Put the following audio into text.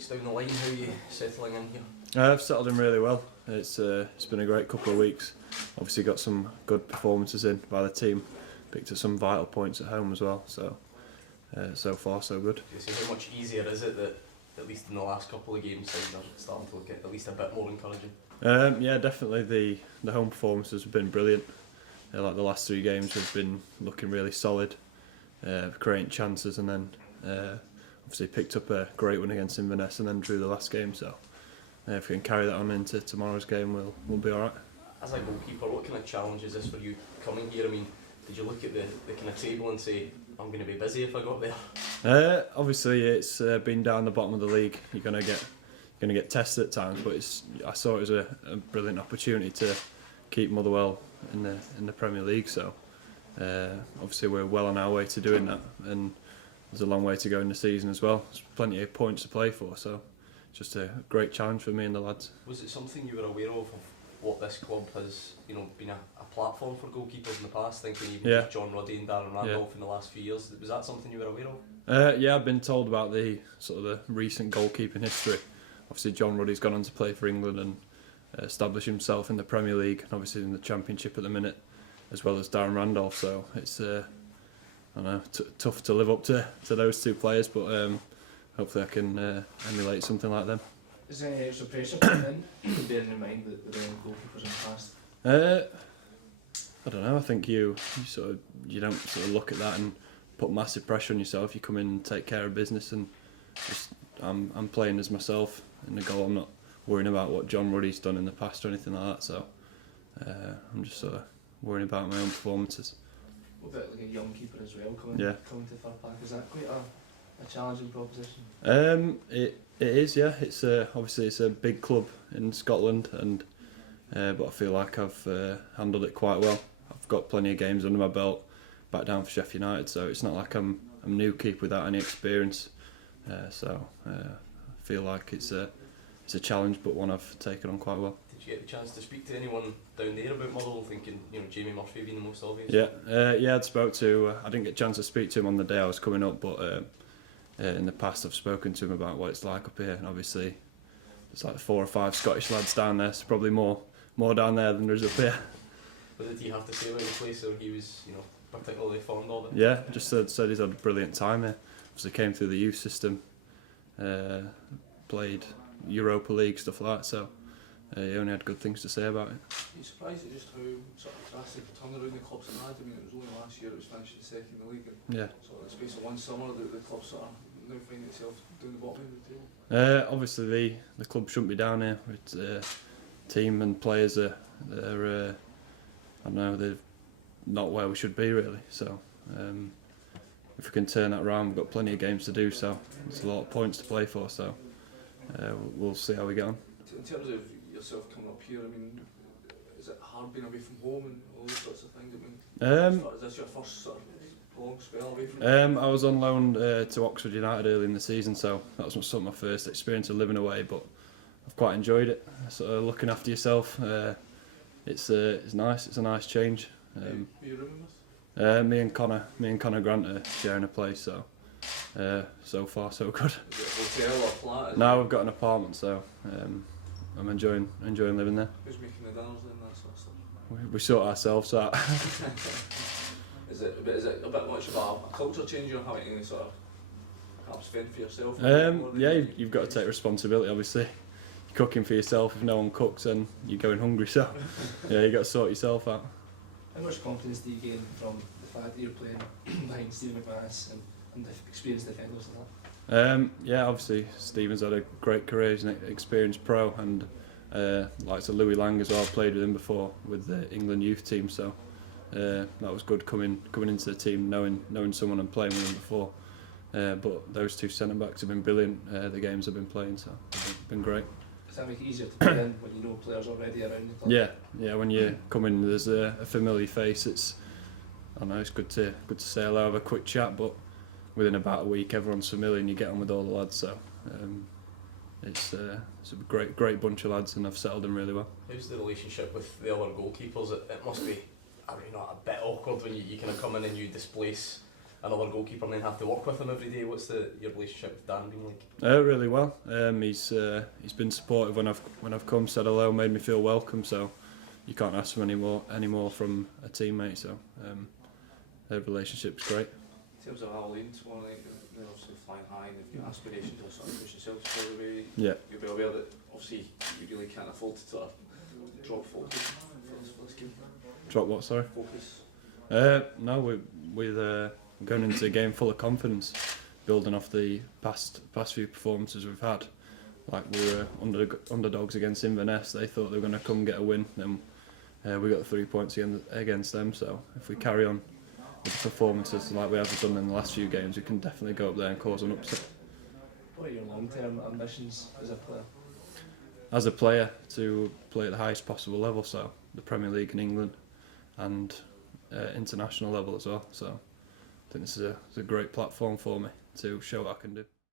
weeks down the line, how are you settling in here? I've settled in really well. It's been a great couple of weeks. Obviously got some good performances in by the team. Picked up some vital points at home as well. So far so good. How much easier is it that, at least in the last couple of games, things are starting to look at least a bit more encouraging? Yeah, definitely the home performances have been brilliant. Like the last 3 games have been looking really solid, creating chances, and then obviously picked up a great win against Inverness and then drew the last game. So if we can carry that on into tomorrow's game, we'll be all right. As a goalkeeper, what kind of challenge is this for you coming here? I mean, did you look at the kind of table and say, I'm going to be busy if I got there? Obviously, it's been down the bottom of the league. You're gonna get tested at times, but I saw it as a brilliant opportunity to keep Motherwell in the Premier League. So obviously we're well on our way to doing that, and there's a long way to go in the season as well. There's plenty of points to play for, so just a great challenge for me and the lads. Was it something you were aware of what this club has, been a platform for goalkeepers in the past? Thinking even John Ruddy and Darren Randolph in the last few years. Was that something you were aware of? Yeah, I've been told about the recent goalkeeping history. Obviously, John Ruddy's gone on to play for England and establish himself in the Premier League, and obviously in the Championship at the minute, as well as Darren Randolph. So it's tough to live up to those 2 players, but hopefully I can emulate something like them. Is there any extra pressure coming in, bearing in mind that there are goalkeepers in the past? I don't know. I think you don't look at that and put massive pressure on yourself. You come in and take care of business, and I'm playing as myself in the goal. I'm not worrying about what John Ruddy's done in the past or anything like that. So I'm just worrying about my own performances. What about like a young keeper as well coming to Fir Park? Is that quite a challenging proposition? It is, yeah. It's obviously it's a big club in Scotland, and but I feel like I've handled it quite well. I've got plenty of games under my belt, back down for Sheffield United, so it's not like I'm a new keeper without any experience. So I feel like it's a challenge, but one I've taken on quite well. Did you get the chance to speak to anyone down there about Motherwell, thinking Jamie Murphy being the most obvious? Yeah, I'd spoke to. I didn't get a chance to speak to him on the day I was coming up, but in the past I've spoken to him about what it's like up here, and obviously there's like 4 or 5 Scottish lads down there, so probably more down there than there is up here. What did he have to say about the place, or he was particularly fond of it? Yeah, just said he's had a brilliant time here. Obviously came through the youth system, played Europa League, stuff like that, so he only had good things to say about it. Are you surprised at just how drastic the turnaround the clubs have had? I mean, it was only last year it was finishing 2nd in the league, and in the space of one summer the clubs now find itself down the bottom of the table. Obviously the club shouldn't be down here. It's team and players they're not where we should be really. So if we can turn that around, we've got plenty of games to do. So there's a lot of points to play for. So we'll see how we get on. In terms of yourself coming up here, I mean, is it hard being away from home and all those sorts of things? I mean, is this your first long spell away from home? I was on loan to Oxford United early in the season, so that was my first experience of living away. But I've quite enjoyed it. Looking after yourself, it's nice. It's a nice change. Who are you rooming with? Me and Connor Grant are sharing a place, so far so good. Is it a hotel or flat? Now we've got an apartment, so I'm enjoying living there. Who's making the dinners and that sort of stuff? We sort ourselves out. Is it a bit much of a culture change you're having to sort of perhaps fend for yourself? Yeah, you've got to take responsibility. Obviously, you're cooking for yourself. If no one cooks, then you're going hungry. So yeah, you got to sort yourself out. How much confidence do you gain from the fact that you're playing behind Stephen McManus and the experienced defenders like that? Yeah, obviously Stephen's had a great career. He's an experienced pro, and like Louis Lang as well. I've played with him before with the England youth team, so that was good coming into the team, knowing someone and playing with him before. But those 2 centre backs have been brilliant. The games I've been playing, so it's been great. Does that make it easier to play in when you know players already around the club? Yeah. When you come in, there's a familiar face. It's good to say hello, have a quick chat, but within about a week, everyone's familiar and you get on with all the lads. So it's a great bunch of lads, and I've settled in really well. How's the relationship with the other goalkeepers? It must be, not a bit awkward when you kind of come in and you displace another goalkeeper and then have to work with him every day. What's your relationship with Dan been like? Really well. He's been supportive when I've come, said hello, made me feel welcome. So you can't ask for any more from a teammate. So their relationship's great. In terms of Aberdeen tomorrow night, they're obviously flying high and they've got aspirations to sort of push themselves further. Yeah. You'll be aware that obviously you really can't afford to sort of drop focus for this game. Drop what? Sorry. Focus. No, we're going into a game full of confidence, building off the past few performances we've had. Like we were underdogs against Inverness. They thought they were going to come get a win, and we got 3 points against them. So if we carry on with the performances like we have done in the last few games, we can definitely go up there and cause an upset. What are your long-term ambitions as a player? As a player, to play at the highest possible level, so the Premier League in England and international level as well. So I think this is a great platform for me to show what I can do.